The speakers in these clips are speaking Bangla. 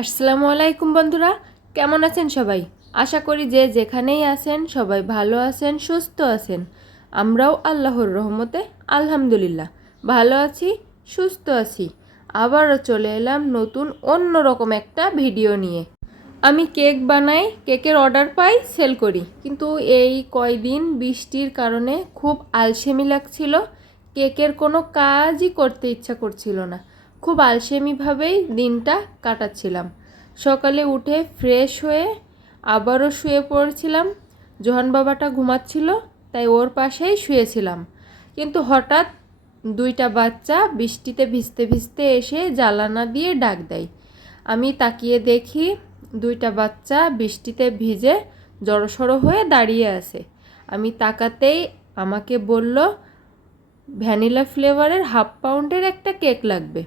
আসসালামু আলাইকুম বন্ধুরা, কেমন আছেন সবাই? আশা করি যে যেখানেই আছেন সবাই ভালো আছেন, সুস্থ আছেন। আমরাও আল্লাহর রহমতে, আলহামদুলিল্লাহ, ভালো আছি, সুস্থ আছি। আবারও চলে এলাম নতুন অন্য রকম একটা ভিডিও নিয়ে। আমি কেক বানাই, কেকের অর্ডার পাই, সেল করি। কিন্তু এই কয়দিন বৃষ্টির কারণে খুব আলসেমি লাগছিল। কেকের কোনো কাজই করতে ইচ্ছা করছিল না। খুব আলসেমিভাবেই দিনটা কাটাচ্ছিলাম। সকালে উঠে ফ্রেশ হয়ে আবারও শুয়ে পড়েছিলাম। জোহান বাবাটা ঘুমাচ্ছিল, তাই ওর পাশেই শুয়েছিলাম। কিন্তু হঠাৎ দুইটা বাচ্চা বৃষ্টিতে ভিজতে ভিজতে এসে জ্বালানা দিয়ে ডাক দেয়। আমি তাকিয়ে দেখি দুইটা বাচ্চা বৃষ্টিতে ভিজে জড়সড়ো হয়ে দাঁড়িয়ে আছে। আমি তাকাতেই আমাকে বলল, ভ্যানিলা ফ্লেভারের হাফ পাউন্ডের একটা কেক লাগবে।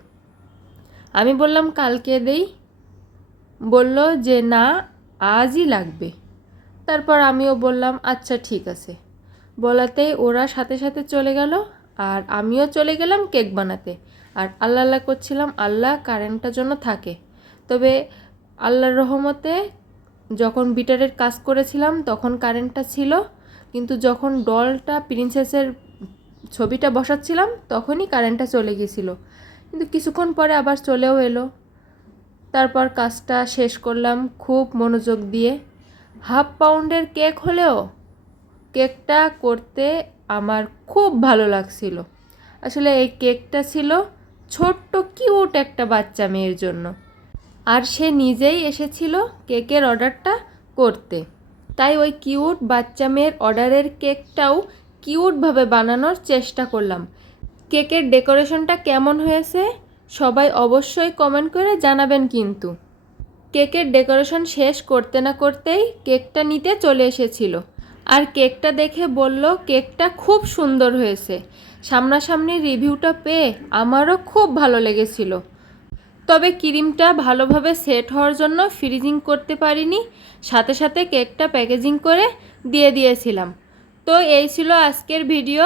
আমি বললাম, কালকে দেই। বলল যে, না, আজই লাগবে। তারপর আমিও বললাম আচ্ছা ঠিক আছে। বলাতেই ওরা সাথে সাথে চলে গেল আর আমিও চলে গেলাম কেক বানাতে। আর আল্লাহ আল্লাহ করছিলাম, আল্লাহ কারেন্টটা যেন থাকে। তবে আল্লাহর রহমতে যখন বিটারের কাজ করেছিলাম, তখন কারেন্টটা ছিল। কিন্তু যখন ডলটা, প্রিন্সেসের ছবিটা বসাচ্ছিলাম, তখনই কারেন্টটা চলে গেছিল। কিন্তু কিছুক্ষণ পরে আবার চলেও এলো। তারপর কাজটা শেষ করলাম খুব মনোযোগ দিয়ে। হাফ পাউন্ডের কেক হলেও কেকটা করতে আমার খুব ভালো লাগছিল। আসলে এই কেকটা ছিল ছোট্ট কিউট একটা বাচ্চা মেয়ের জন্য। আর সে নিজেই এসেছিল কেকের অর্ডারটা করতে। তাই ওই কিউট বাচ্চা মেয়ের অর্ডারের কেকটাও কিউটভাবে বানানোর চেষ্টা করলাম। কেকের ডেকোরেশনটা কেমন হয়েছে? সবাই অবশ্যই কমেন্ট করে জানাবেন কিন্তু। কেকের ডেকোরেশন শেষ করতে না করতেই কেকটা নিতে চলে এসেছিল। আর কেকটা দেখে বলল, কেকটা খুব সুন্দর হয়েছে। সামনাসামনি রিভিউটা পেয়ে আমারও খুব ভালো লেগেছিল। তবে ক্রিমটা ভালোভাবে সেট হওয়ার জন্য ফ্রিজিং করতে পারিনি। সাথে সাথে কেকটা প্যাকেজিং করে দিয়ে দিয়েছিলাম। তো এই ছিল আজকের ভিডিও।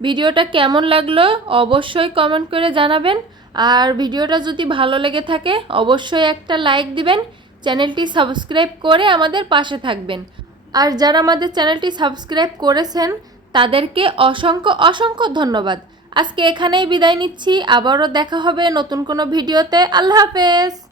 ভিডিওটা কেমন লাগল অবশ্যই কমেন্ট করে জানাবেন। আর ভিডিওটা যদি ভালো লেগে থাকে, অবশ্যই একটা লাইক দিবেন, চ্যানেলটি সাবস্ক্রাইব করে আমাদের পাশে থাকবেন। আর যারা আমাদের চ্যানেলটি সাবস্ক্রাইব করেছেন, তাদেরকে অসংখ্য অসংখ্য ধন্যবাদ। আজকে এখানেই বিদায় নিচ্ছি, আবারও দেখা হবে নতুন কোনো ভিডিওতে। আল্লাহ হাফেজ!